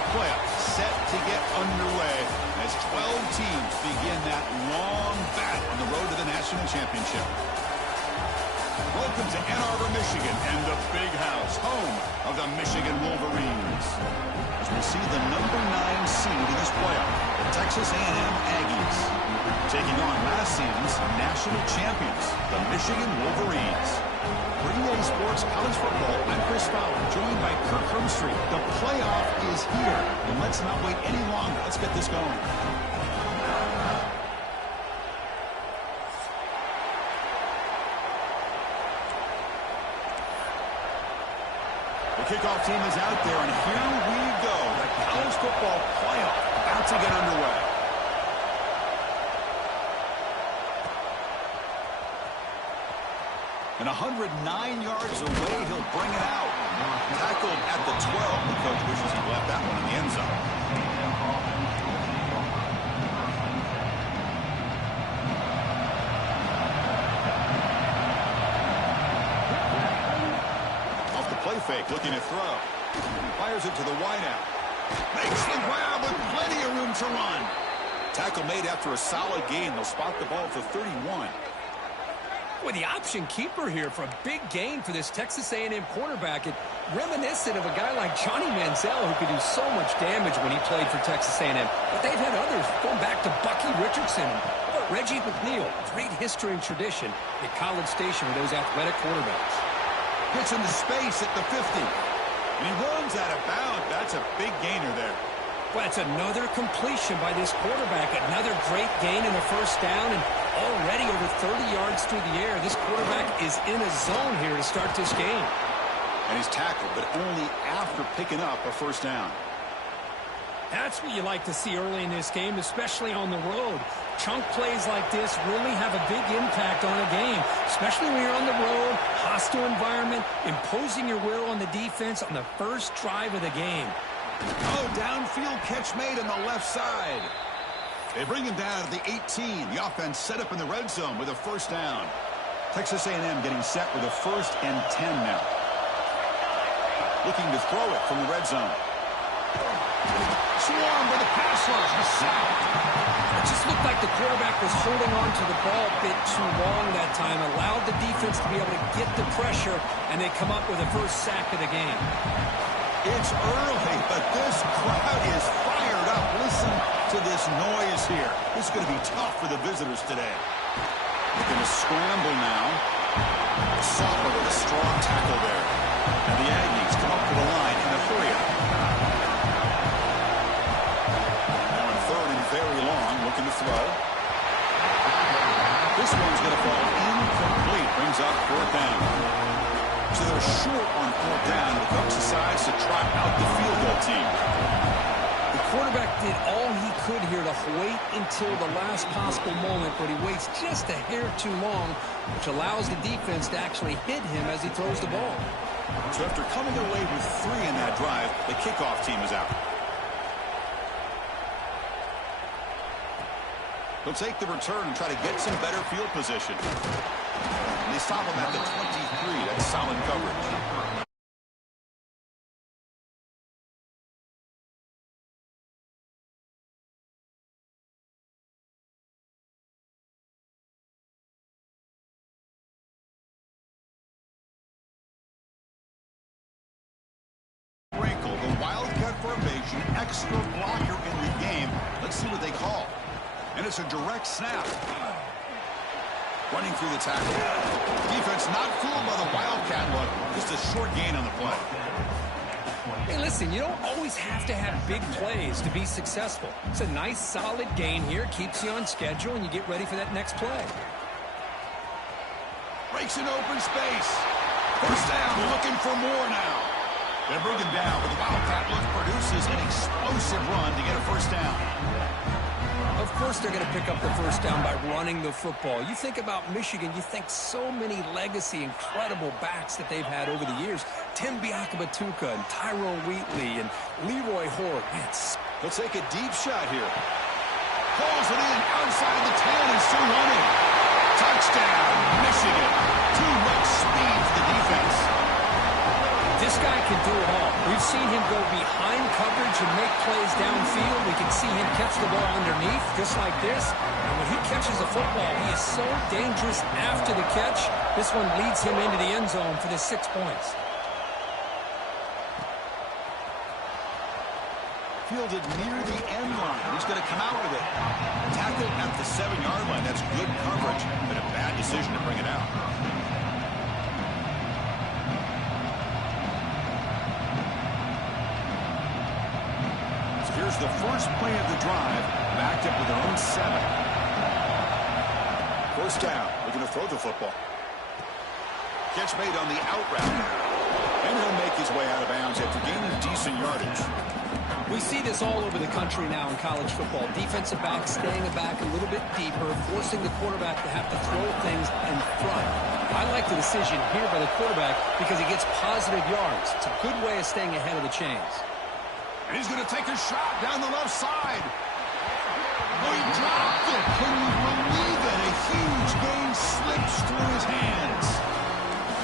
Football playoffs set to get underway as 12 teams begin that long battle on the road to the national championship. Welcome to Ann Arbor, Michigan, and the Big House, home of the Michigan Wolverines. As we see the number 9 seed in this playoff, the Texas A&M Aggies, taking on last season's national champions, the Michigan Wolverines. Green Day Sports College Football, I'm Chris Fowler, joined by Kirk Hermstreet. The playoff is here, and let's not wait any longer. Let's get this going. The kickoff team is out there, and here we go. The college football playoff about to get underway. And 109 yards away, he'll bring it out. Tackled at the 12. The coach wishes he left that one in the end zone. Off the play fake, looking to throw. Fires it to the wideout. Makes the grab with plenty of room to run. Tackle made after a solid gain. They'll spot the ball for 31. With the option keeper here for a big gain for this Texas A&M quarterback. It reminiscent of a guy like Johnny Manziel who could do so much damage when he played for Texas A&M. But they've had others going back to Bucky Richardson and Reggie McNeil. Great history and tradition at College Station with those athletic quarterbacks. Gets into space at the 50. And he runs out of bounds. That's a big gainer there. Well, it's another completion by this quarterback. Another great gain in the first down, and already over 30 yards through the air. This quarterback is in a zone here to start this game. And he's tackled, but only after picking up a first down. That's what you like to see early in this game, especially on the road. Chunk plays like this really have a big impact on a game, especially when you're on the road, hostile environment, imposing your will on the defense on the first drive of the game. Oh, downfield catch made on the left side. They bring him down at the 18. The offense set up in the red zone with a first down. Texas A&M getting set with a 1st and 10 now. Looking to throw it from the red zone. Swarm with the pass rush. The sack. It just looked like the quarterback was holding on to the ball a bit too long that time. Allowed the defense to be able to get the pressure, and they come up with a first sack of the game. It's early, but this crowd is fired up. Listen to this noise here. This is going to be tough for the visitors today. They're going to scramble now. Sopper with a strong tackle there. And the Aggies come up to the line in a hurry up. Now in 3rd and very long, looking to throw. This one's going to fall incomplete. Brings up 4th down. So they're short on 4th down. The coach decides to try out the field goal team. The quarterback did all he could here to wait until the last possible moment, but he waits just a hair too long, which allows the defense to actually hit him as he throws the ball. So after coming away with 3 in that drive, the kickoff team is out. They'll take the return and try to get some better field position. And they stop him at the 23. That's solid coverage. Wrinkle, the Wildcat formation, extra blocker in the game. Let's see what they call. And it's a direct snap. Running through the tackle. Defense not fooled by the Wildcat look. Just a short gain on the play. Hey, listen, you don't always have to have big plays to be successful. It's a nice, solid gain here. Keeps you on schedule, and you get ready for that next play. Breaks in open space. First down, looking for more now. They bring him down, but the Wildcat look produces an explosive run to get a first down. Of course they're going to pick up the first down by running the football. You think about Michigan, you think so many legacy, incredible backs that they've had over the years. Tim Biakabatuka and Tyrone Wheatley and Leroy Horde. Man, they'll take a deep shot here. Pulls it in outside the 10 and still running. Touchdown, Michigan. Too much speed for the defense. This guy can do it all. We've seen him go behind coverage and make plays downfield. We can see him catch the ball underneath, just like this. And when he catches a football, he is so dangerous after the catch. This one leads him into the end zone for the 6 points. Fielded near the end line. He's going to come out with it. Tackled at the 7-yard line. That's good coverage, but a bad decision to bring it out. So here's the first play of the drive, backed up with their own 7. First down. They're going to throw the football. Catch made on the out route. And he'll make his way out of bounds after gaining decent yardage. We see this all over the country now in college football. Defensive backs staying back a little bit deeper, forcing the quarterback to have to throw things in front. I like the decision here by the quarterback because he gets positive yards. It's a good way of staying ahead of the chains. And he's going to take a shot down the left side. Oh, he dropped it. Can you believe it? A huge gain slips through his hands.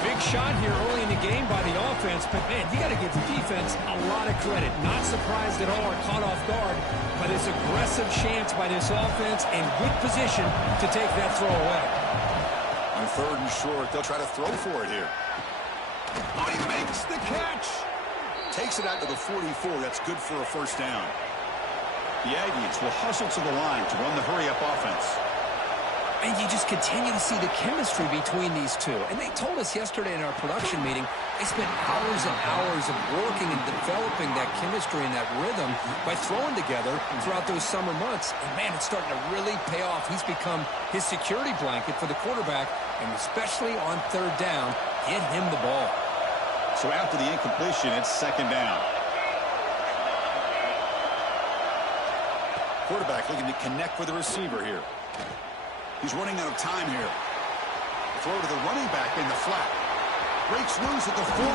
Big shot here early in the game by the offense, but man, you got to give the defense a lot of credit. Not surprised at all or caught off guard, but it's aggressive chance by this offense in good position to take that throw away. On 3rd and short, they'll try to throw for it here. Oh, he makes the catch. Takes it out to the 44. That's good for a first down. The Aggies will hustle to the line to run the hurry-up offense. And you just continue to see the chemistry between these two. And they told us yesterday in our production meeting, they spent hours and hours of working and developing that chemistry and that rhythm by throwing together throughout those summer months. And, man, it's starting to really pay off. He's become his security blanket for the quarterback, and especially on 3rd down, get him the ball. So after the incompletion, it's 2nd down. Quarterback looking to connect with the receiver here. He's running out of time here. Throw to the running back in the flat. Breaks loose at the 40.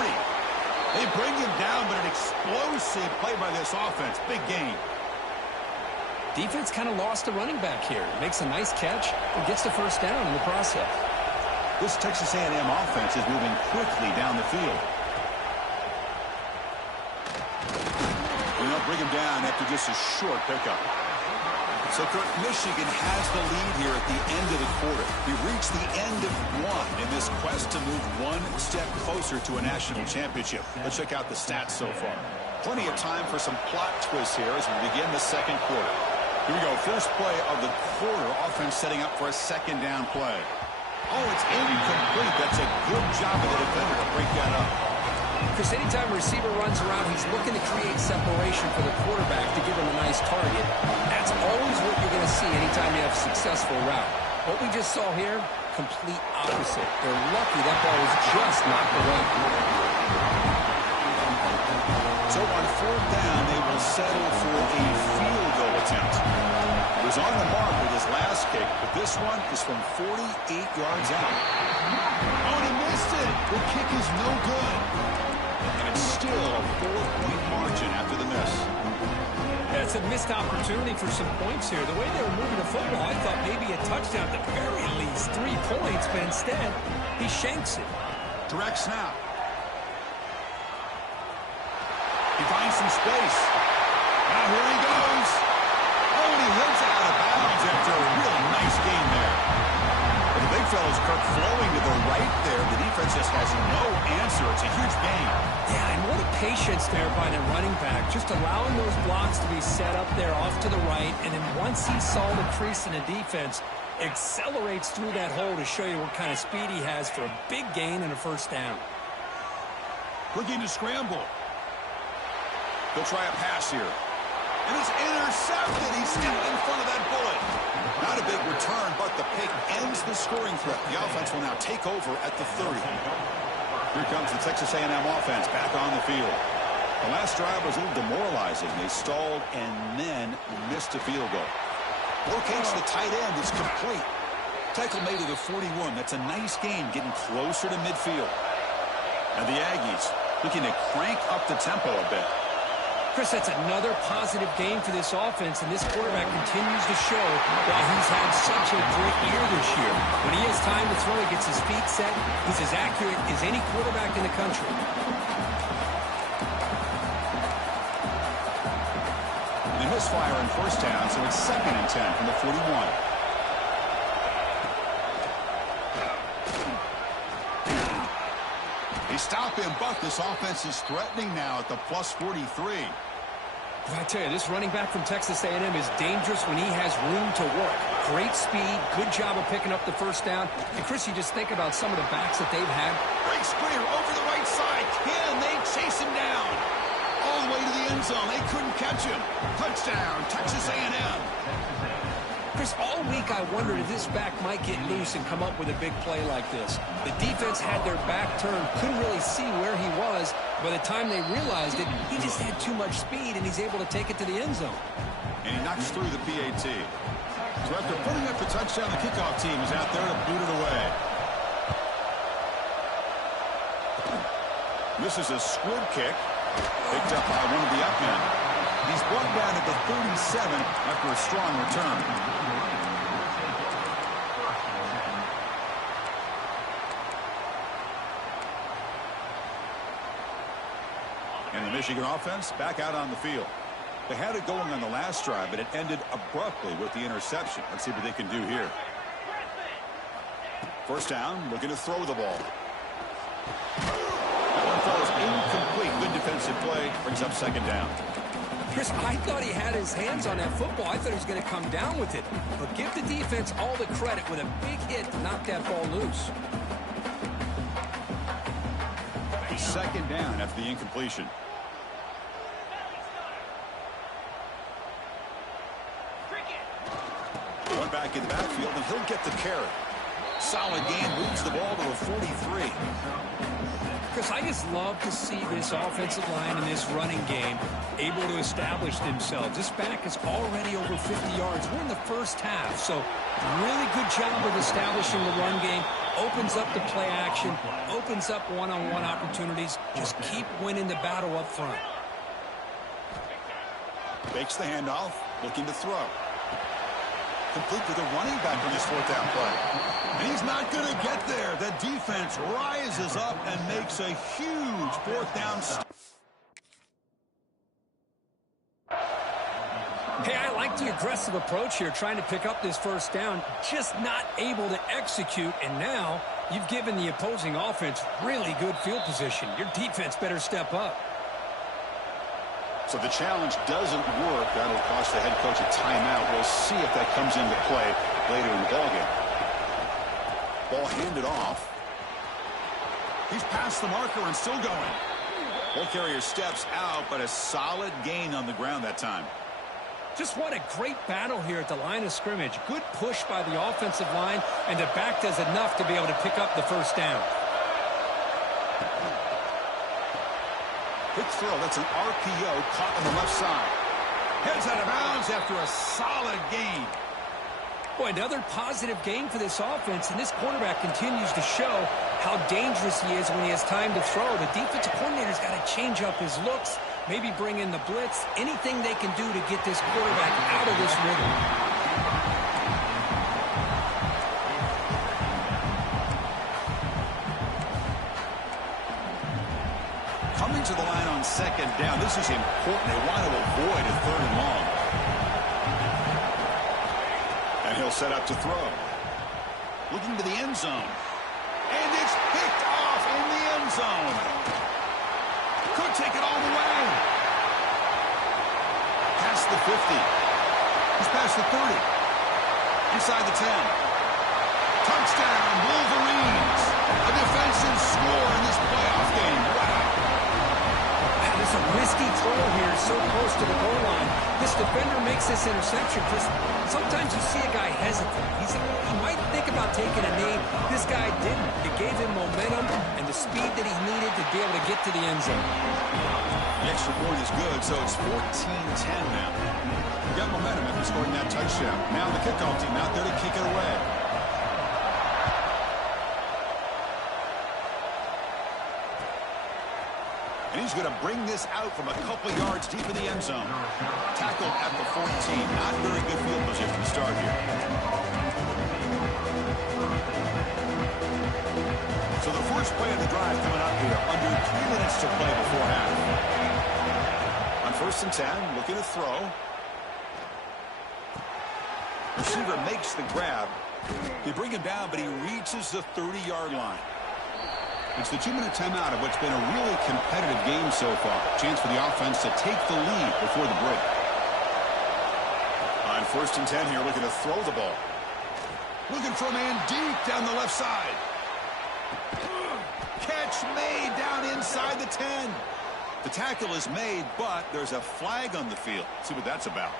They bring him down, but an explosive play by this offense. Big gain. Defense kind of lost the running back here. Makes a nice catch and gets the first down in the process. This Texas A&M offense is moving quickly down the field. And they'll bring him down after just a short pickup. So, Kurt, Michigan has the lead here at the end of the quarter. We reached the end of 1 in this quest to move 1 step closer to a national championship. Let's check out the stats so far. Plenty of time for some plot twists here as we begin the 2nd quarter. Here we go. First play of the quarter. Offense setting up for a 2nd down play. Oh, it's incomplete. That's a good job of the defender to break that up. Because anytime a receiver runs around, he's looking to create separation for the quarterback to give him a nice target. That's always what you're going to see anytime you have a successful route. What we just saw here, complete opposite. They're lucky that ball was just knocked away. So on 4th down, they will settle for a field goal attempt. He was on the mark with his last kick, but this one is from 48 yards out. Oh, and he missed it. The kick is no good. And it's still a 4-point margin after the miss. That's a missed opportunity for some points here. The way they were moving the football, I thought maybe a touchdown at the very least. 3 points, but instead, he shanks it. Direct snap. He finds some space. Now here he goes. Oh, and he hits out of bounds after a real nice game there. But the big fella's Kirk flowing to the right there. The defense just has no answer. It's a huge gain. Yeah, and what a patience there by the running back. Just allowing those blocks to be set up there off to the right. And then once he saw the crease in the defense, accelerates through that hole to show you what kind of speed he has for a big gain and a first down. Looking to scramble. He'll try a pass here. And it's intercepted. He stepped in front of that bullet. Not a big return, but the pick ends the scoring threat. The offense will now take over at the 30. Here comes the Texas A&M offense back on the field. The last drive was a little demoralizing. They stalled and then missed a field goal. Locates the tight end. It's complete. Tackle made to the 41. That's a nice gain, getting closer to midfield. And the Aggies looking to crank up the tempo a bit. Chris, that's another positive game for this offense, and this quarterback continues to show why he's had such a great year this year. When he has time to throw, he gets his feet set. He's as accurate as any quarterback in the country. misfire on first down, so it's 2nd and 10 from the 41. They stop him, but this offense is threatening now at the plus 43. I tell you, this running back from Texas A&M is dangerous when he has room to work. Great speed, good job of picking up the first down. And, Chris, you just think about some of the backs that they've had. Great sprayer over the right side. Can they chase him down? All the way to the end zone. They couldn't catch him. Touchdown, Texas A&M. Chris, all week I wondered if this back might get loose and come up with a big play like this. The defense had their back turned, couldn't really see where he was. By the time they realized it, he just had too much speed, and he's able to take it to the end zone. And he knocks through the PAT. So after putting up the touchdown, the kickoff team is out there to boot it away. This is a squib kick, picked up by one of the up men. He's brought down at the 37 after a strong return. And the Michigan offense back out on the field. They had it going on the last drive, but it ended abruptly with the interception. Let's see what they can do here. First down, looking to throw the ball. That one falls incomplete. Good defensive play. Brings up 2nd down. Chris, I thought he had his hands on that football. I thought he was going to come down with it. But give the defense all the credit with a big hit to knock that ball loose. 2nd down after the incompletion. One back in the backfield, and he'll get the carry. Solid gain, moves the ball to a 43. Chris, I just love to see this offensive line in this running game able to establish themselves. This back is already over 50 yards. We're in the first half, so really good job of establishing the run game. Opens up the play action, opens up one-on-one opportunities. Just keep winning the battle up front. Fakes the handoff, looking to throw. Complete to the running back on this 4th down play. And he's not going to get there. The defense rises up and makes a huge 4th down stop. Hey, I like the aggressive approach here, trying to pick up this first down, just not able to execute. And now you've given the opposing offense really good field position. Your defense better step up. So the challenge doesn't work. That'll cost the head coach a timeout. We'll see if that comes into play later in the ballgame. Ball handed off. He's past the marker and still going. Ball carrier steps out, but a solid gain on the ground that time. Just what a great battle here at the line of scrimmage. Good push by the offensive line, and the back does enough to be able to pick up the first down. Quick throw. That's an RPO caught on the left side. Heads out of bounds after a solid gain. Boy, another positive game for this offense, and this quarterback continues to show how dangerous he is when he has time to throw. The defensive coordinator's got to change up his looks, maybe bring in the blitz, anything they can do to get this quarterback out of this rhythm. Coming to the line on 2nd down. This is important. They want to avoid a 3rd and long. And he'll set up to throw. Looking to the end zone. And it's picked off in the end zone. Could take it all the way. Past the 50. He's past the 30. Inside the 10. Touchdown, Wolverines. A defensive score in this playoff game. Wow. It's a risky throw here, so close to the goal line. This defender makes this interception. Chris, sometimes you see a guy hesitate. He might think about taking a knee. This guy didn't. It gave him momentum and the speed that he needed to be able to get to the end zone. The extra point is good, so it's 14-10 now. You got momentum after scoring that touchdown. Now the kickoff team out there to kick it away. And he's going to bring this out from a couple yards deep in the end zone. Tackled at the 14. Not very good field position to start here. So the first play of the drive coming up here. Under 3 minutes to play before half. On 1st and 10, looking to throw. Receiver makes the grab. They bring him down, but he reaches the 30-yard line. It's the 2-minute timeout of what's been a really competitive game so far. Chance for the offense to take the lead before the break. On 1st and 10 here, looking to throw the ball. Looking for a man deep down the left side. Catch made down inside the 10. The tackle is made, but there's a flag on the field. Let's see what that's about.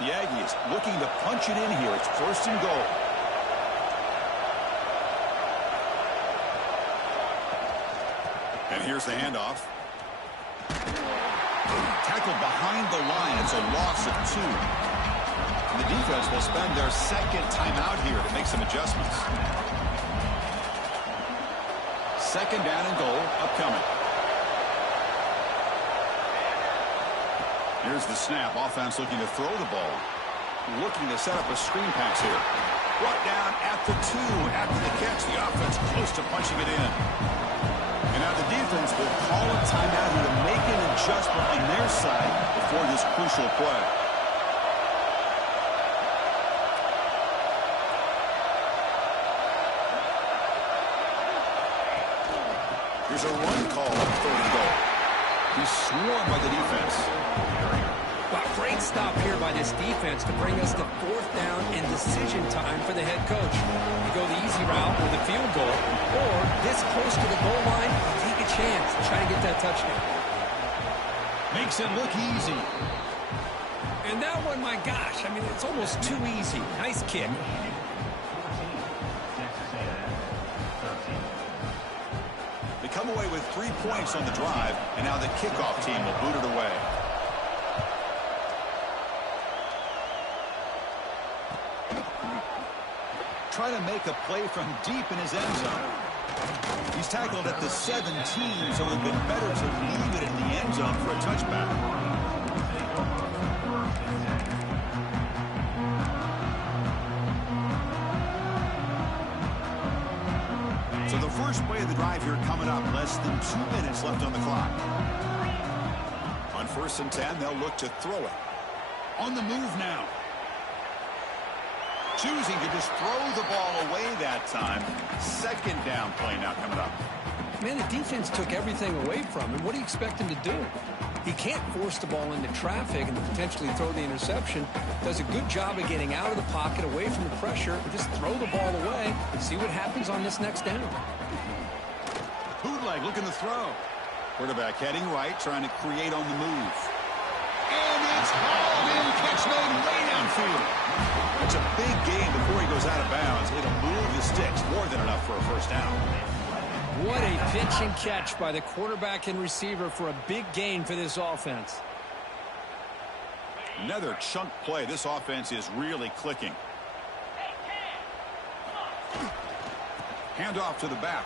The Aggies looking to punch it in here. It's 1st and goal. And here's the handoff. Tackled behind the line. It's a loss of 2. And the defense will spend their second timeout here to make some adjustments. 2nd down and goal upcoming. Here's the snap. Offense looking to throw the ball. Looking to set up a screen pass here. Brought down at the 2. After the catch, the offense close to punching it in. And now the defense will call a timeout here to make an adjustment on their side before this crucial play. Here's a run call on 3rd and goal. He's swarmed by the defense. Wow, great stop here by this defense to bring us to 4th down and decision time for the head coach. You go the easy route with a field goal, or this close to the goal line, take a chance and try to get that touchdown. Makes it look easy. And that one, my gosh, I mean, it's almost too easy. Nice kick. They come away with 3 points on the drive, and now the kickoff team will boot it away. Trying to make a play from deep in his end zone. He's tackled at the 17, so it would have been better to leave it in the end zone for a touchback. So the first play of the drive here coming up. Less than 2 minutes left on the clock. On 1st and 10, they'll look to throw it. On the move now. Choosing to just throw the ball away that time. 2nd down play now coming up. Man, the defense took everything away from him. What do you expect him to do? He can't force the ball into traffic and potentially throw the interception. Does a good job of getting out of the pocket, away from the pressure, and just throw the ball away and see what happens on this next down. Bootleg looking to throw. Quarterback heading right, trying to create on the move. And it's hauled in. Catch made way downfield. It's a big gain before he goes out of bounds. It'll move the sticks more than enough for a 1st down. What a pitch and catch by the quarterback and receiver for a big gain for this offense. Another chunk play. This offense is really clicking. Handoff to the back.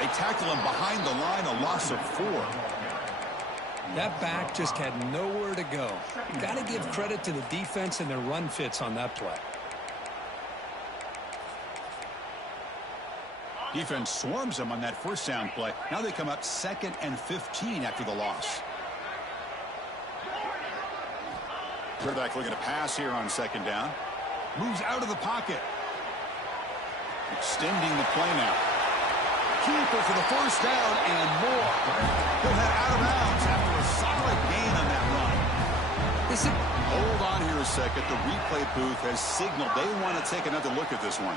They tackle him behind the line, a loss of 4. That back just had nowhere to go. Got to give credit to the defense and their run fits on that play. Defense swarms them on that 1st down play. Now they come up 2nd and 15 after the loss. Quarterback looking to pass here on 2nd down. Moves out of the pocket. Extending the play now. Keeper for the 1st down and more. He'll head out of bounds after a solid gain on that run. Hold on here a second. The replay booth has signaled they want to take another look at this one.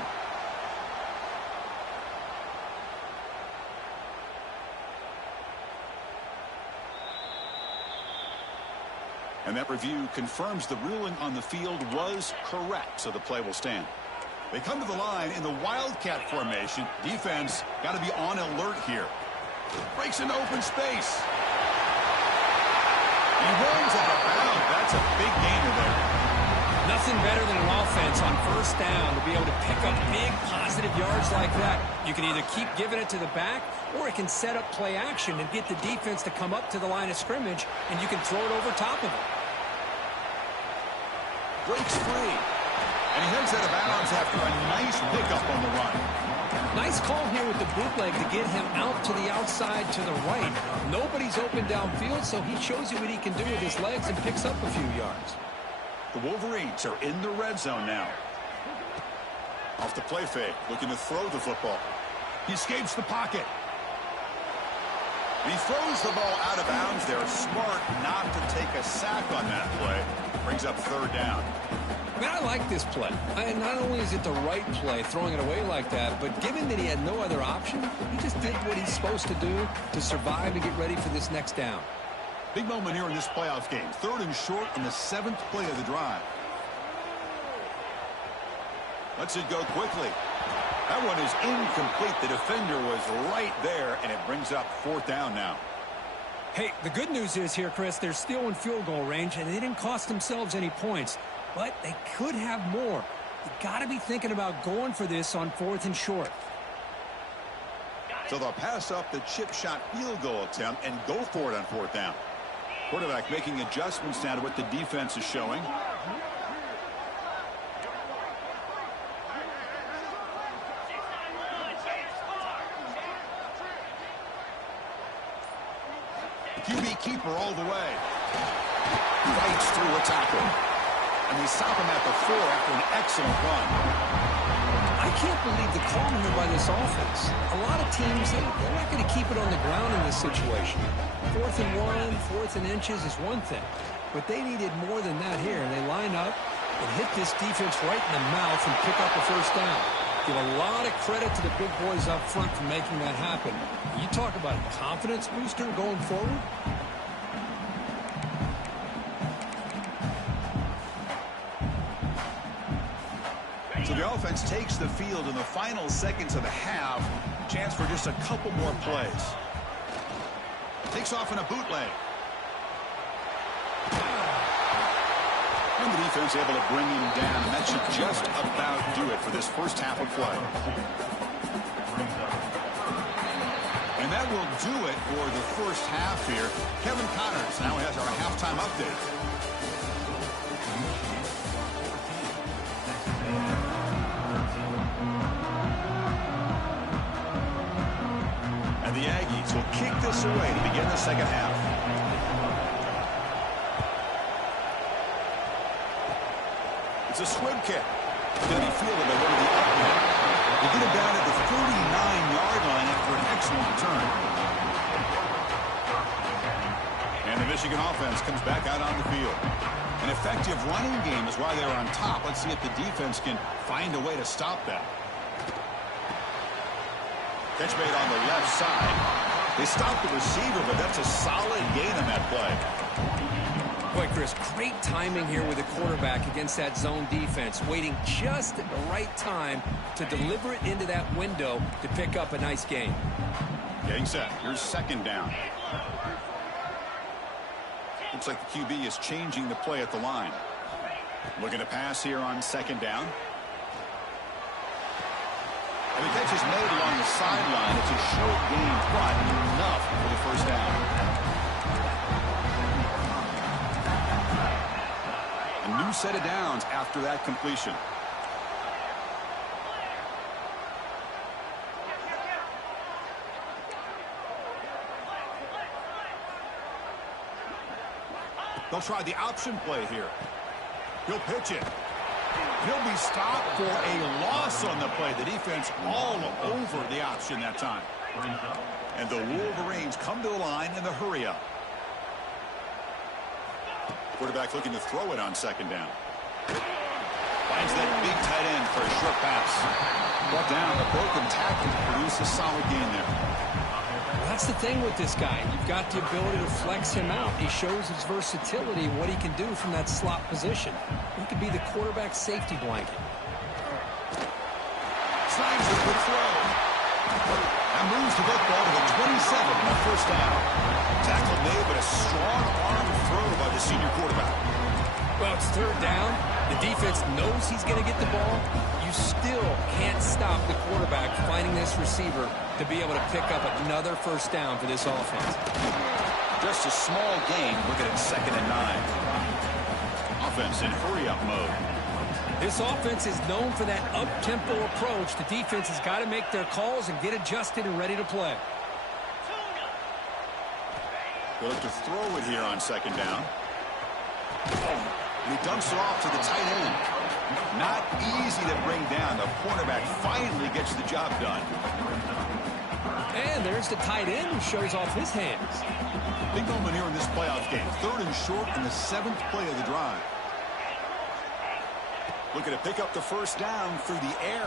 And that review confirms the ruling on the field was correct, so the play will stand. They come to the line in the Wildcat formation. Defense got to be on alert here. Breaks into open space. He runs out of bounds. That's a big gainer there. Nothing better than an offense on 1st down to be able to pick up big positive yards like that. You can either keep giving it to the back, or it can set up play action and get the defense to come up to the line of scrimmage, and you can throw it over top of it. Breaks free. And he heads out of bounds after a nice pickup on the run. Nice call here with the bootleg to get him out to the outside to the right. Nobody's open downfield, so he shows you what he can do with his legs and picks up a few yards. The Wolverines are in the red zone now. Off the play fake, looking to throw the football. He escapes the pocket. And he throws the ball out of bounds. They're smart not to take a sack on that play. Brings up third down. I mean, I like this play. And not only is it the right play, throwing it away like that, but given that he had no other option, he just did what he's supposed to do to survive and get ready for this next down. Big moment here in this playoff game. 3rd and short on the 7th play of the drive. Lets it go quickly. That one is incomplete. The defender was right there, and it brings up 4th down now. Hey, the good news is here, Chris, they're still in field goal range, and they didn't cost themselves any points. But they could have more. You got to be thinking about going for this on 4th and short. So they'll pass up the chip shot field goal attempt and go for it on 4th down. Quarterback making adjustments now to what the defense is showing. QB keeper all the way. Fights through a tackle. And they stop him at the 4 after an excellent run. I can't believe the call here by this offense. A lot of teams, they're not going to keep it on the ground in this situation. 4th and 1, 4th and inches is one thing. But they needed more than that here. They line up and hit this defense right in the mouth and pick up a 1st down. Give a lot of credit to the big boys up front for making that happen. You talk about a confidence booster going forward. So the offense takes the field in the final seconds of the half. Chance for just a couple more plays. Takes off in a bootleg. And the defense able to bring him down, and that should just about do it for this first half of play. And that will do it for the first half here. Kevin Connors now has our halftime update. And the Aggies will kick this away to begin the second half. It's a swim kick. Going to be fielded by one of the up men. They get it down at the 39-yard line after an excellent return. And the Michigan offense comes back out on the field. An effective running game is why they're on top. Let's see if the defense can find a way to stop that. Catch made on the left side. They stopped the receiver, but that's a solid gain on that play. Boy, Chris, great timing here with the quarterback against that zone defense, waiting just at the right time to deliver it into that window to pick up a nice gain. Getting set. Here's 2nd down. Looks like the QB is changing the play at the line. Looking to pass here on 2nd down. And the catch is made along the sideline. It's a short gain, but enough for the 1st down. A new set of downs after that completion. They'll try the option play here. He'll pitch it. He'll be stopped for a loss on the play. The defense all over the option that time. And the Wolverines come to the line in the hurry-up. Quarterback looking to throw it on 2nd down. Finds that big tight end for a short pass. Brought down, a broken tackle to produce a solid gain there. That's the thing with this guy. You've got the ability to flex him out. He shows his versatility and what he can do from that slot position. He could be the quarterback's safety blanket. Slides a good throw. And moves the football to the 27 on the 1st down. Tackle made, but a strong arm throw by the senior quarterback. Well, it's 3rd down. The defense knows he's going to get the ball. You still can't stop the quarterback finding this receiver to be able to pick up another 1st down for this offense. Just a small gain. Look at it, 2nd and 9. Offense in hurry-up mode. This offense is known for that up-tempo approach. The defense has got to make their calls and get adjusted and ready to play. They'll look to throw it here on second down. And he dumps it off to the tight end. Not easy to bring down. The cornerback finally gets the job done. And there's the tight end who shows off his hands. Big moment here in this playoff game. 3rd and short in the 7th play of the drive. Looking to pick up the first down through the air.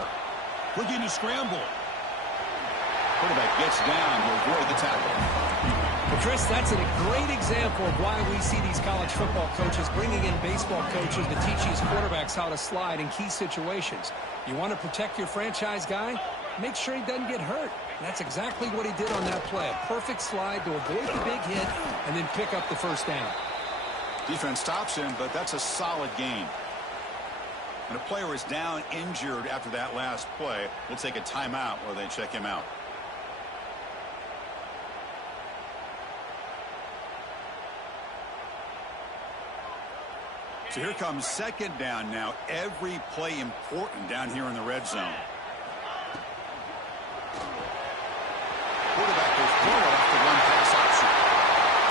Looking to scramble. Quarterback gets down to avoid the tackle. Well, Chris, that's a great example of why we see these college football coaches bringing in baseball coaches to teach these quarterbacks how to slide in key situations. You want to protect your franchise guy? Make sure he doesn't get hurt. And that's exactly what he did on that play. A perfect slide to avoid the big hit and then pick up the first down. Defense stops him, but that's a solid gain. When a player is down injured after that last play, we'll take a timeout while they check him out. So here comes second down now. Every play important down here in the red zone. Quarterback goes forward off the run-pass option.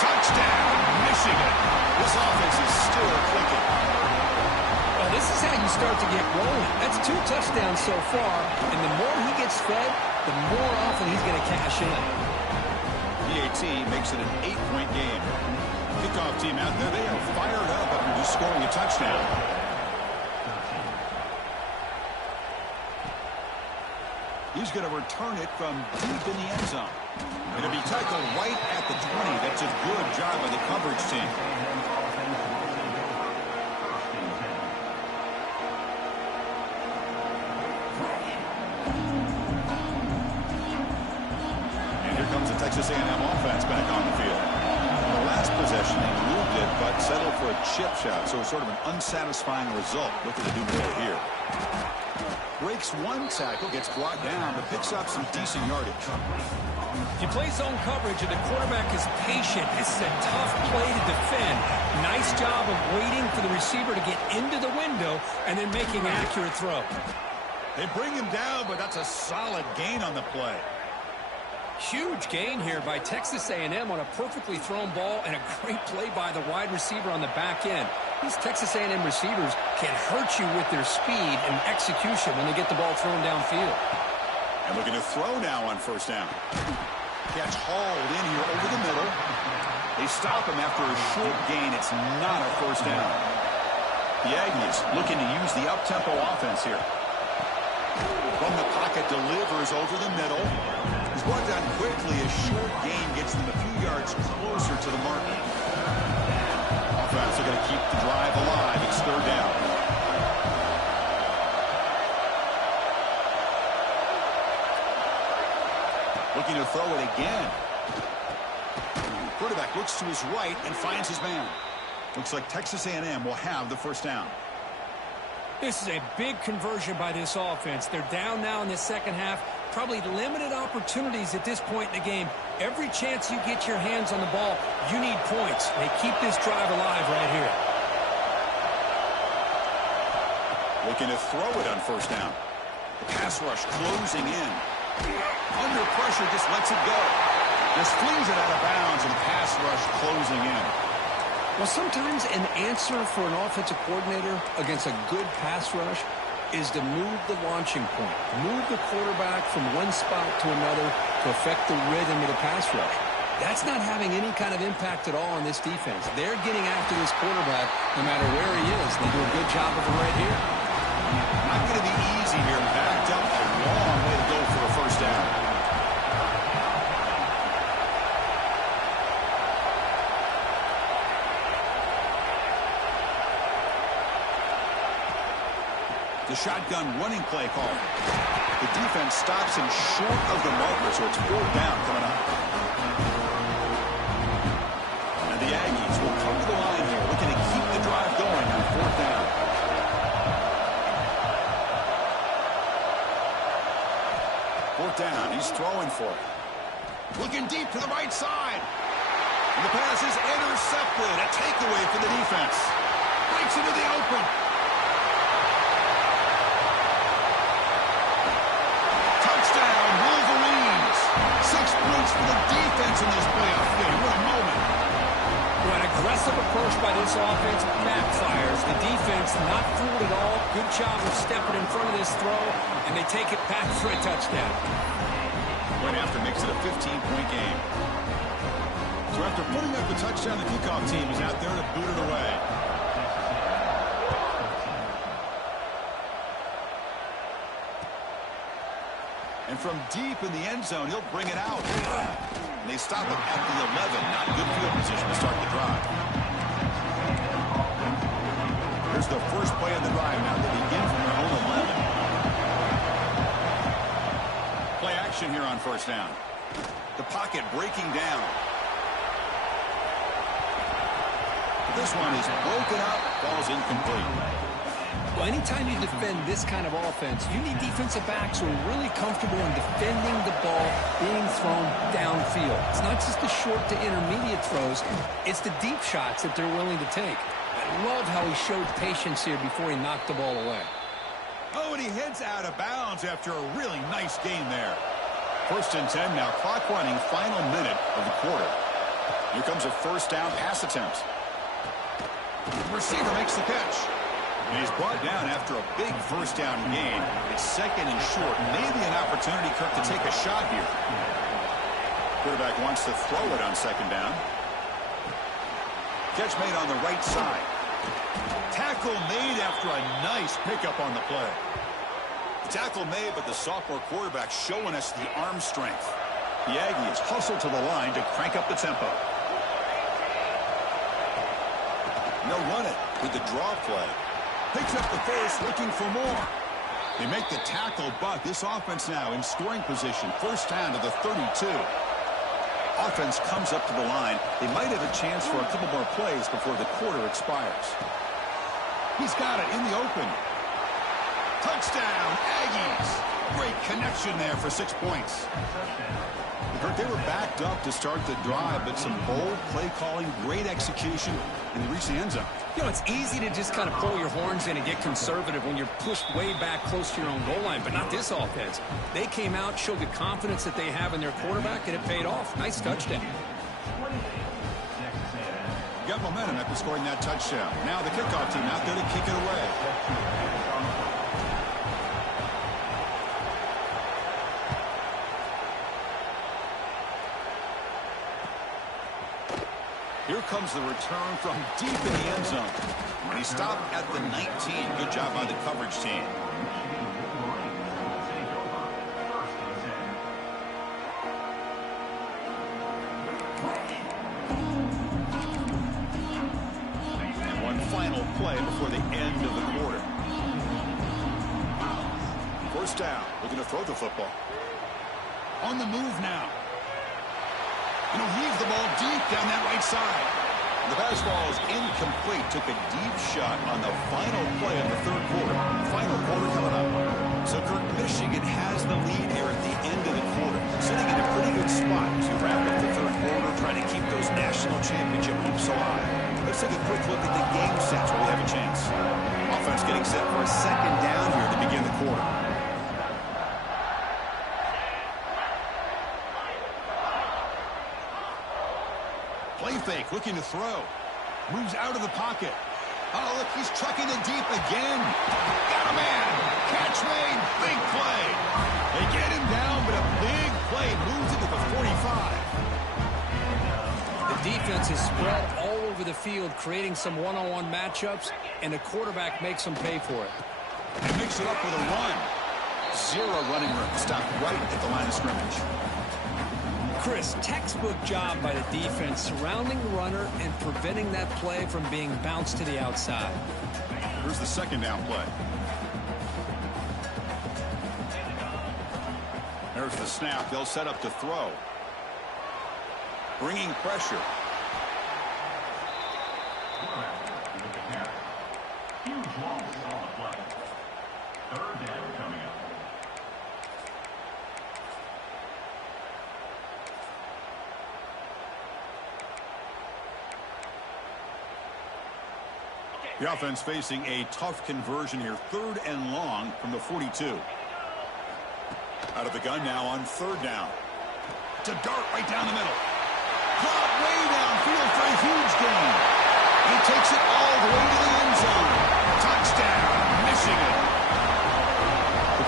Touchdown, Michigan. This offense is still clicking. Well, this is how you start to get rolling. That's 2 touchdowns so far, and the more he gets fed, the more often he's going to cash in. PAT makes it an 8-point game. Kickoff team out there, they are fired up after just scoring a touchdown. He's going to return it from deep in the end zone. It'll be tackled right at the 20. That's a good job by the coverage team. And here comes the Texas A&M offense back on the field. The last possession, they moved it, but settled for a chip shot, so it's sort of an unsatisfying result. Looking to do more here. Breaks one tackle, gets brought down, but picks up some decent yardage. If you play zone coverage and the quarterback is patient, this is a tough play to defend. Nice job of waiting for the receiver to get into the window and then making an accurate throw. They bring him down, but that's a solid gain on the play. Huge gain here by Texas A&M on a perfectly thrown ball and a great play by the wide receiver on the back end. These Texas A&M receivers can hurt you with their speed and execution when they get the ball thrown downfield. And looking to throw now on first down. Catch hauled in here over the middle. They stop him after a short gain. It's not a first down. The Aggies looking to use the up-tempo offense here. From the pocket, delivers over the middle. He's brought down quickly. A short gain gets them a few yards closer to the mark. Offense are going to keep the drive alive. It's third down. Looking to throw it again. Quarterback looks to his right and finds his man. Looks like Texas A&M will have the first down. This is a big conversion by this offense. They're down now in the second half. Probably limited opportunities at this point in the game. Every chance you get your hands on the ball, you need points. They keep this drive alive right here. Looking to throw it on first down. The pass rush closing in. Under pressure, just lets it go. Just flings it out of bounds, and pass rush closing in. Well, sometimes an answer for an offensive coordinator against a good pass rush is to move the launching point. Move the quarterback from one spot to another to affect the rhythm of the pass rush. That's not having any kind of impact at all on this defense. They're getting after this quarterback no matter where he is. They do a good job of it right here. Not going to be easy here. Backed up a long way to go for a first down. The shotgun running play call. The defense stops him short of the marker, so it's fourth down coming up. And the Aggies will cover the line here, looking to keep the drive going on fourth down. Fourth down, he's throwing for it. Looking deep to the right side. And the pass is intercepted. A takeaway for the defense. Breaks into the open. aggressive approach by this offense backfires. The defense not fooled at all. Good job of stepping in front of this throw, and they take it back for a touchdown. Right after makes it a 15-point game. So after putting up the touchdown, the kickoff team is out there to boot it away. And from deep in the end zone, he'll bring it out. And they stop it at the 11. Not good field position to start the drive. Here's the first play of the drive now. They begin from their own 11. Play action here on first down. The pocket breaking down. This one is broken up, falls incomplete. Well, anytime you defend this kind of offense, you need defensive backs who are really comfortable in defending the ball being thrown downfield. It's not just the short to intermediate throws, it's the deep shots that they're willing to take. I love how he showed patience here before he knocked the ball away. Oh, and he heads out of bounds after a really nice game there. First and 10 now, clock running, final minute of the quarter. Here comes a first down pass attempt. The receiver makes the catch. And he's brought down after a big first down gain. It's second and short. Maybe an opportunity, Kirk, to take a shot here. Quarterback wants to throw it on second down. Catch made on the right side. Tackle made after a nice pickup on the play. The tackle made, but the sophomore quarterback showing us the arm strength. The Aggies hustle to the line to crank up the tempo. And they'll run it with the draw play. Picks up the first, looking for more. They make the tackle, but this offense now in scoring position. First down to the 32. Offense comes up to the line. They might have a chance for a couple more plays before the quarter expires. He's got it in the open. Touchdown, Aggies. Great connection there for 6 points. They were backed up to start the drive, but some bold play calling, great execution, and they reached the end zone. You know, it's easy to just kind of pull your horns in and get conservative when you're pushed way back close to your own goal line, but not this offense. They came out, showed the confidence that they have in their quarterback, and it paid off. Nice touchdown. Got momentum after scoring that touchdown. Now the kickoff team out there to kick it away. Here comes the return from deep in the end zone. And he stopped at the 19. Good job by the coverage team. And one final play before the end of the quarter. First down. Looking to throw the football. On the move now. And he'll heave the ball deep down that right side. The pass ball is incomplete. Took a deep shot on the final play of the third quarter. Final quarter coming up. So, Kirk, Michigan has the lead here at the end of the quarter. Sitting in a pretty good spot to wrap up the third quarter, trying to keep those national championship hopes alive. Let's take a quick look at the game sets where we have a chance. Offense getting set for a second down here to begin the quarter. Play fake, looking to throw. Moves out of the pocket. Oh, look, he's trucking it deep again. Got a man. Catch made. Big play. They get him down, but a big play moves into the 45. The defense is spread all over the field, creating some one-on-one matchups, and the quarterback makes them pay for it. And makes it up with a run. Zero running room. Stopped right at the line of scrimmage. Chris, textbook job by the defense surrounding the runner and preventing that play from being bounced to the outside. Here's the second down play. There's the snap. They'll set up to throw. Bringing pressure. Huge loss on the play. Third down coming up. The offense facing a tough conversion here. Third and long from the 42. Out of the gun now on third down. To dart right down the middle. Caught way downfield for a huge gain. He takes it all the way to the end zone. Touchdown, Michigan.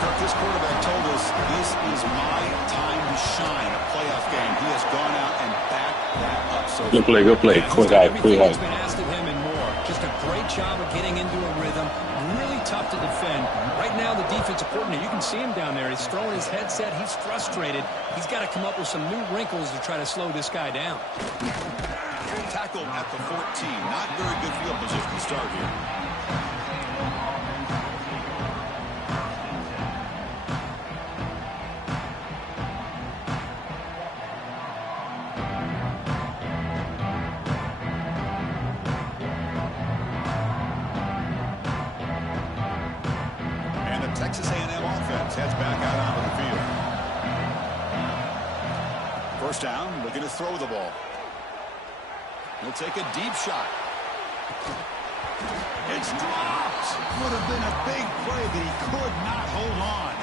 Kirk, this quarterback told us this is my time to shine, a playoff game. He has gone out and backed that up. So Good play, good play. Quick eye, quick Everything has eye. been asked of him and more. Just a great job of getting into a rhythm. Really tough to defend. Right now, the defensive coordinator, you can see him down there. He's throwing his headset. He's frustrated. He's got to come up with some new wrinkles to try to slow this guy down. Tackled at the 14. Not very good field position to start here. And the Texas A&M offense heads back out onto the field. First down, looking to throw the ball. He'll take a deep shot. It's dropped. Would have been a big play, but he could not hold on.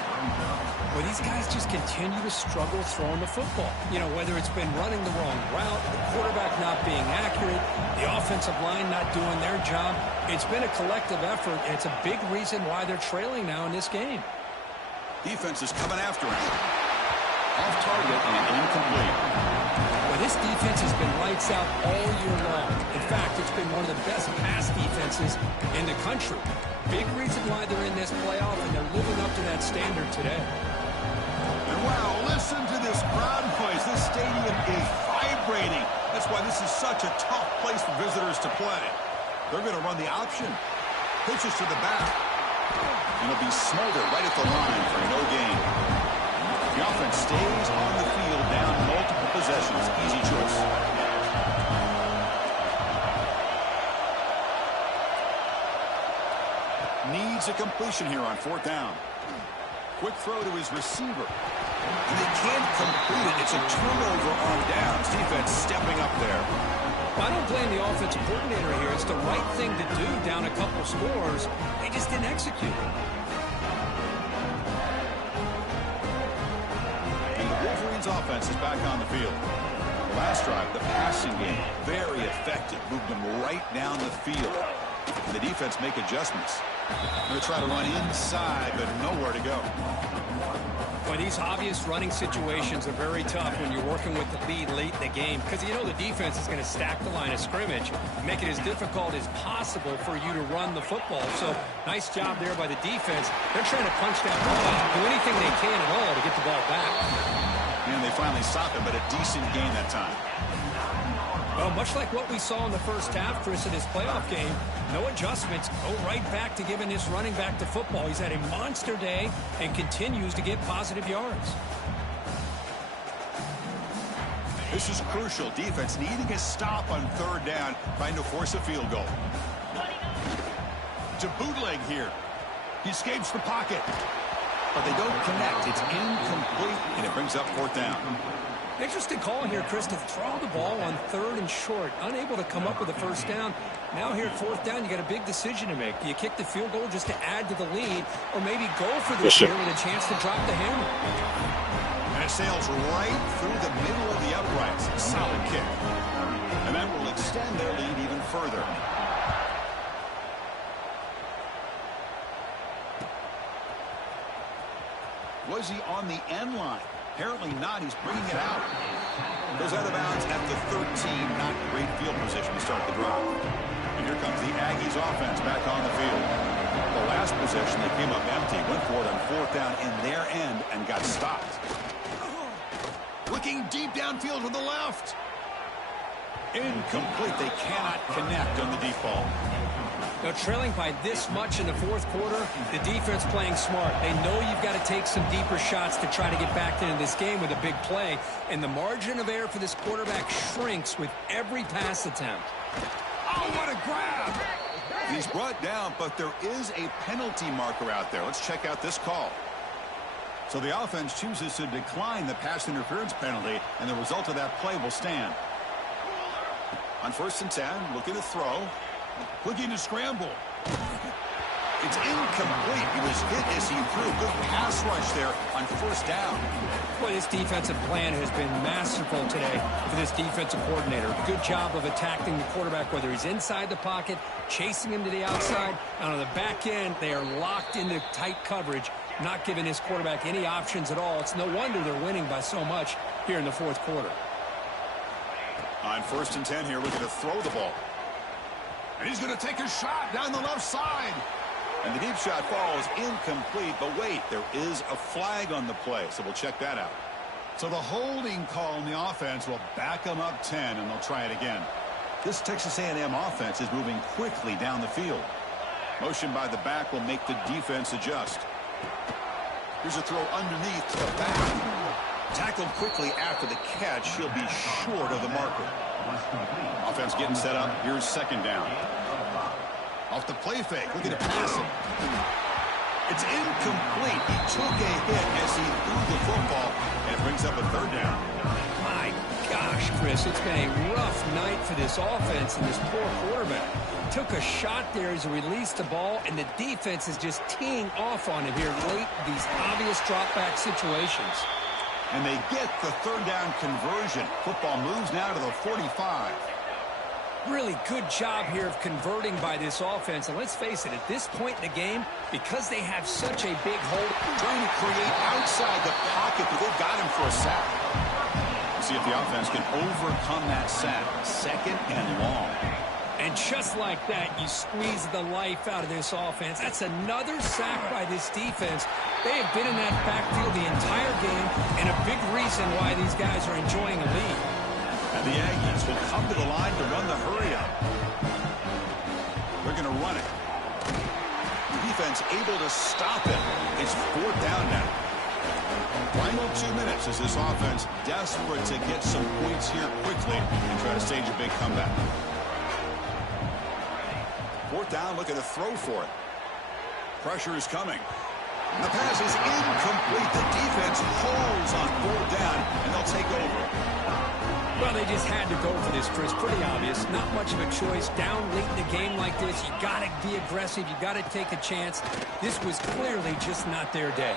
Well, these guys just continue to struggle throwing the football. You know, whether it's been running the wrong route, the quarterback not being accurate, the offensive line not doing their job. It's been a collective effort, and it's a big reason why they're trailing now in this game. Defense is coming after him. Off target and incomplete. Well, this defense has been lights out all year long. In fact, it's been one of the best pass defenses in the country. Big reason why they're in this playoff, and they're living up to that standard today. And wow, listen to this crowd noise. This stadium is vibrating. That's why this is such a tough place for visitors to play. They're going to run the option. Pitches to the back. And it'll be Smolder right at the line for no gain. The offense stays on the field down multiple possessions. Easy choice. Needs a completion here on fourth down. Quick throw to his receiver. And they can't complete it. It's a turnover on downs. Defense stepping up there. Well, I don't blame the offensive coordinator here. It's the right thing to do down a couple scores. They just didn't execute. And the Wolverines offense is back on the field. The last drive, the passing game, very effective. Moved them right down the field. And the defense make adjustments. Going to try to run inside, but nowhere to go. Well, these obvious running situations are very tough when you're working with the lead late in the game, because you know the defense is going to stack the line of scrimmage, make it as difficult as possible for you to run the football. So nice job there by the defense. They're trying to punch that ball out, do anything they can at all to get the ball back. And they finally stop it, but a decent gain that time. Well, much like what we saw in the first half, Chris, in his playoff game, no adjustments, go right back to giving this running back the football. He's had a monster day and continues to get positive yards. This is crucial. Defense needing a stop on third down, trying to force a field goal. To bootleg here. He escapes the pocket. But they don't connect. It's incomplete, and it brings up fourth down. Interesting call here, Chris, to throw the ball on third and short. Unable to come up with a first down. Now here at fourth down, you got a big decision to make. Do you kick the field goal just to add to the lead, or maybe go for this here with a chance to drop the hammer? And it sails right through the middle of the uprights. Solid kick. And that will extend their lead even further. Was he on the end line? Apparently not. He's bringing it out. Goes out of bounds at the 13. Not great field position to start the drive. And here comes the Aggies offense back on the field. The last possession, they came up empty. Went for it on fourth down in their end and got stopped. Looking deep downfield to the left. Incomplete. They cannot connect on the deep ball. Now, trailing by this much in the fourth quarter, the defense playing smart. They know you've got to take some deeper shots to try to get back into this game with a big play. And the margin of error for this quarterback shrinks with every pass attempt. Oh, what a grab! He's brought down, but there is a penalty marker out there. Let's check out this call. So the offense chooses to decline the pass interference penalty, and the result of that play will stand. On 1st and 10, looking to throw. Looking to scramble. It's incomplete. He was hit as he threw. Good pass rush there on first down. Well, this defensive plan has been masterful today for this defensive coordinator. Good job of attacking the quarterback, whether he's inside the pocket, chasing him to the outside. And on the back end, they are locked into tight coverage, not giving his quarterback any options at all. It's no wonder they're winning by so much here in the fourth quarter. On 1st and 10 here, looking to throw the ball. And he's going to take a shot down the left side. And the deep shot falls incomplete. But wait, there is a flag on the play, so we'll check that out. So the holding call on the offense will back them up 10, and they'll try it again. This Texas A&M offense is moving quickly down the field. Motion by the back will make the defense adjust. Here's a throw underneath to the back. Tackled quickly after the catch. He'll be short of the marker. Offense getting set up. Here's 2nd down. Off the play fake. Looking to pass it. It's incomplete. He took a hit as he threw the football, and it brings up a 3rd down. My gosh, Chris, it's been a rough night for this offense and this poor quarterback. Took a shot there as he released the ball, and the defense is just teeing off on him here late in these obvious drop-back situations. And they get the 3rd down conversion. Football moves now to the 45. Really good job here of converting by this offense. And let's face it, at this point in the game, because they have such a big hold, Trying to create outside the pocket, but they've got him for a sack. We'll see if the offense can overcome that sack. 2nd and long. and just like that, you squeeze the life out of this offense. That's another sack by this defense. They have been in that backfield the entire game, and a big reason why these guys are enjoying a lead. And the Aggies will come to the line to run the hurry-up. They're going to run it. The defense able to stop it. It's 4th down now. Final 2 minutes as this offense desperate to get some points here quickly and try to stage a big comeback. 4th down, looking to throw for it. Pressure is coming. The pass is incomplete. The defense holds on 4th down, and they'll take over. Well, they just had to go for this, Chris. Pretty obvious. Not much of a choice. Down late in the game like this, you got to be aggressive. You got to take a chance. This was clearly just not their day.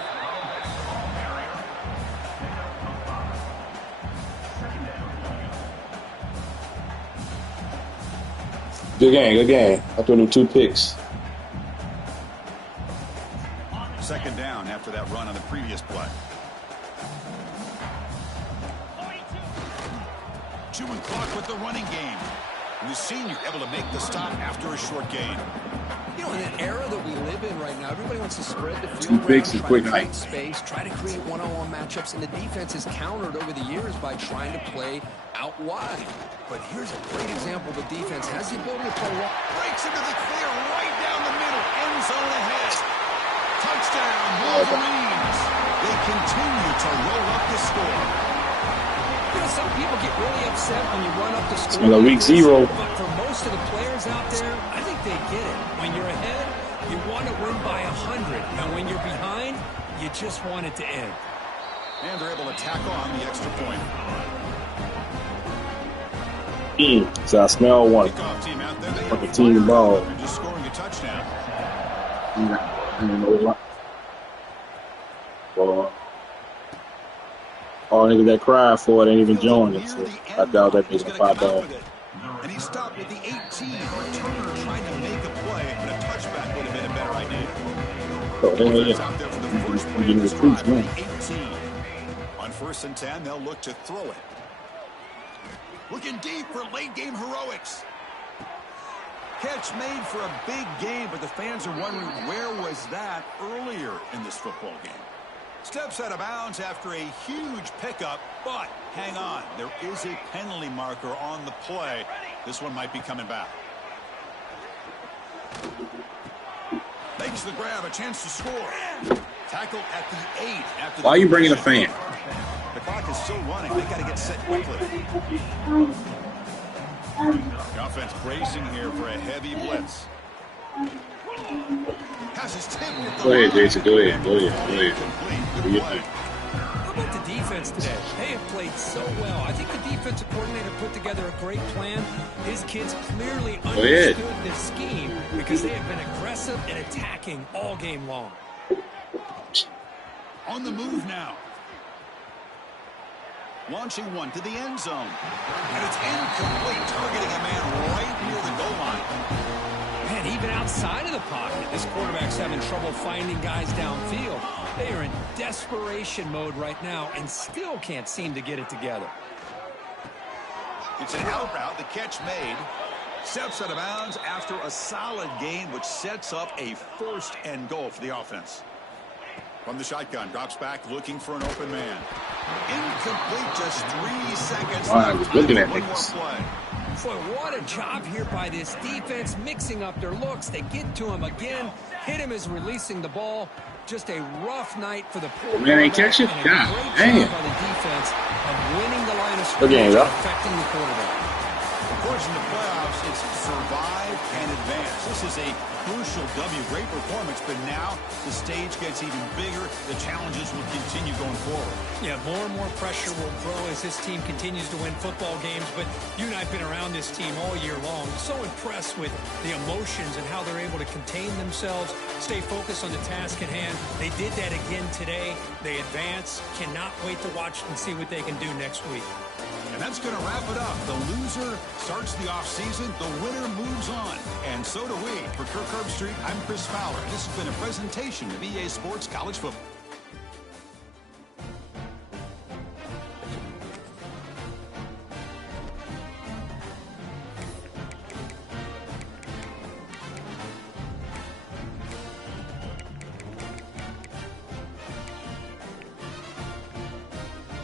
Good game, good game. I threw them 2 picks. 2nd down after that run on the previous play. Chewing clock with the running game. And the senior able to make the stop after a short gain. You know, in an era that we live in right now, everybody wants to spread the field 2 picks and quick create hike. space, try to create one-on-one matchups, and the defense has countered over the years by trying to play out wide. But here's a great example of a defense has the ability to play well. Breaks into the clear right down the middle. End zone ahead. Touchdown, Wolverines. They continue to roll up the score. You know, some people get really upset when you run up the score. Smell of week 0. But for most of the players out there, I think they get it. When you're ahead, you want to win by 100. And when you're behind, you just want it to end. And they're able to tack on the extra point. So I smell one. Kickoff team out there. They Like a have team fired ball. up and just scoring a touchdown. All niggas that cried for it ain't even joined it. So I doubt that He's nigga gonna come out $5. with it. And he stopped at the 18. Returner trying to make a play, but a touchback would have been a better idea. It's out there for the first play of this drive, the 18. On 1st and 10, they'll look to throw it. Looking deep for late game heroics. Catch made for a big game, but the fans are wondering where was that earlier in this football game. Steps out of bounds after a huge pickup, but hang on. There is a penalty marker on the play. This one might be coming back. Makes the grab, a chance to score. Tackle at the 8. After Why are you bringing a fan? The clock is still running. They got to get set quickly. The offense bracing here for a heavy blitz. Passes tipped. Go ahead, Jason. Go ahead. Complete. Good play. How about the defense defense today. They have played so well. I think the defensive coordinator put together a great plan. His kids clearly understood this scheme because they have been aggressive and attacking all game long. On the move now. Launching one to the end zone. And it's incomplete, targeting a man right near the goal line. Man, even outside of the pocket, this quarterback's having trouble finding guys downfield. They are in desperation mode right now and still can't seem to get it together. It's an out route, the catch made. Steps out of bounds after a solid gain, which sets up a 1st and goal for the offense. From the shotgun, drops back, looking for an open man. Incomplete, just 3 seconds Wow, I left. was looking at One this. more play. Boy, what a job here by this defense, mixing up their looks. They get to him again, hit him as releasing the ball. Just a rough night for the poor Man, they quarterback, catch it? and a God great damn. job by the defense of winning the line of Good scrimmage game, and though. affecting the quarterback. Of course, in the playoffs, it's survive and advance. This is a crucial W. Great performance, but now the stage gets even bigger. The challenges will continue going forward. Yeah, more and more pressure will grow as this team continues to win football games, but you and I have been around this team all year long. So impressed with the emotions and how they're able to contain themselves, stay focused on the task at hand. They did that again today. They advance. Cannot wait to watch and see what they can do next week. And that's going to wrap it up. The loser starts the offseason. The winner moves on. And so do we. For Kirk Herbstreit, I'm Chris Fowler. This has been a presentation of EA Sports College Football.